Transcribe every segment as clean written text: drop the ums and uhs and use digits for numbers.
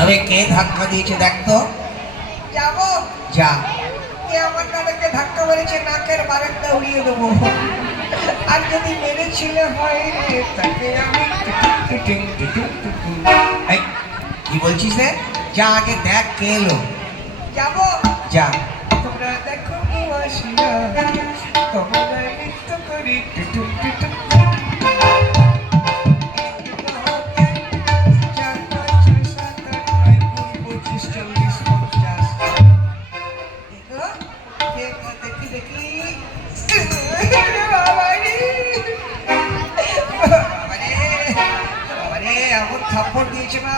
তবে কে ধাক্কা দিয়েছে দেখ তো। যাবো যা। কে আমার দাদাকে ধাক্কা মেরেছে নাকের বারেকটা উড়িয়ে দেবো। আর যদি মেরেছিলে হয় তাকে আমি এই, কি বলছিস রে? যা আগে দেখ কে এলো। যাবো। যা। তোমরা দেখো কি আসিয়া তোমরা নৃত্য করি টুটুম টুটুম। থাপ্পড় দিয়েছে না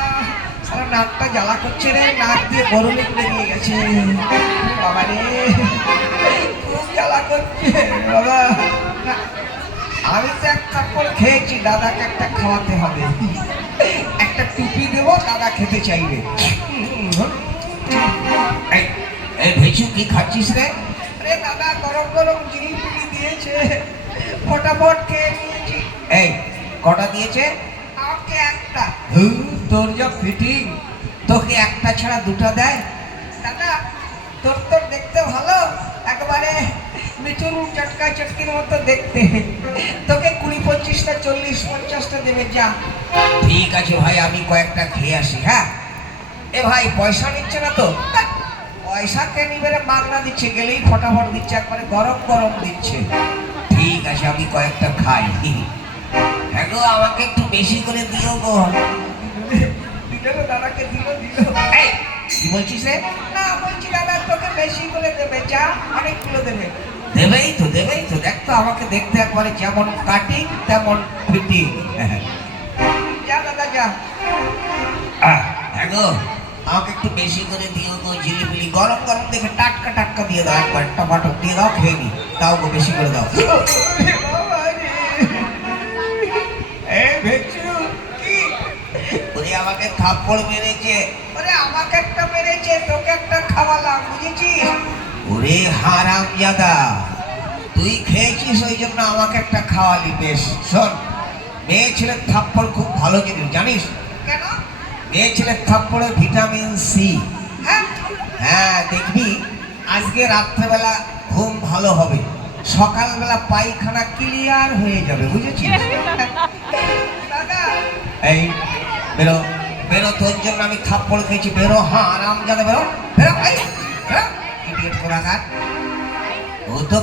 সারা নাকটা জ্বালা করছে রে, নাক দিয়ে বরুণে বেরিয়ে গেছে বাবা রে, খুব জ্বালা করছে বাবা। আমি তো এক থাপ্পড় খেয়েছি, দাদাকে একটা খাওয়াতে হবে, একটা টুপি দেবো, দাদা খেতে চাইবে। এই ভেচু কি খাচ্ছিস রে? আরে দাদা গরম গরম জিলিপি দিয়েছে, ফটাফট খেয়ে নিয়েছি। এই কটা দিয়েছে? আমাকে একটা। তোর যা ফিটিং, তোকে একটা ছাড়া দুটো দেয়। দাদা তোর তোর দেখতে ভালো, একবারে মিঠুন চটকা চটকির মতো দেখতে, তোকে 20-25টা 40-50টা দেবে যা। ঠিক আছে ভাই, আমি কয়েকটা খেয়ে আসি। হ্যাঁ এ ভাই পয়সা নিচ্ছে না তো? পয়সা কে নিবে রে, মাগনা দিচ্ছে, গেলেই ফটাফট দিচ্ছে, একবারে গরম গরম দিচ্ছে। ঠিক আছে আমি কয়েকটা খাই। হ্যাঁ গো, আমাকে একটু বেশি করে দিও গো। দিল দাদাকে দিল। এই কি বলছিস রে? না বলছি দাদা তোকে বেশি করে দেবে যা, অনেকগুলো দেবে। দেবেই তো দেবেই তো, দেখ তো আমাকে দেখতে একবারে যেমন কাটিং তেমন ফিটিং। যা দাদা যা। হ্যাঁ গো, আমাকে একটু বেশি করে দিও গো, জিলিপিলি গরম গরম দেখে টাটকা টাটকা দিয়ে দাও, একবার টমাটো দিয়ে দাও, খেয়ে নি। দাও গো, বেশি করে দাও। ওরে আমাকে থাপ্পড় মেরেছে। ওরে আমাকে একটা মেরেছে, তোকে একটা খাওয়ালাম, বুঝেছিস? ওরে হারামজাদা, তুই খেয়েছিস ওই জন্য আমাকে একটা খাওয়ালি। বেশ শোন, মেয়ে ছেলের থাপ্পড় খুব ভালো জিনিস জানিস? কেন? মেয়ে ছেলের থাপ্পড়ে ভিটামিন সি। হ্যাঁ হ্যাঁ দেখবি, আজকে রাত্রেবেলা ঘুম ভালো হবে, সকালবেলা পায়খানা ক্লিয়ার হয়ে যাবে, বুঝেছিস? দাদা এই বেরো বেরো, তোর জন্য আমি থাপ্পড় খেয়েছি, বেরো। হ্যাঁ আরাম জানে, বেরো বেরো। ইডিয়েট কোলাকার, ও তো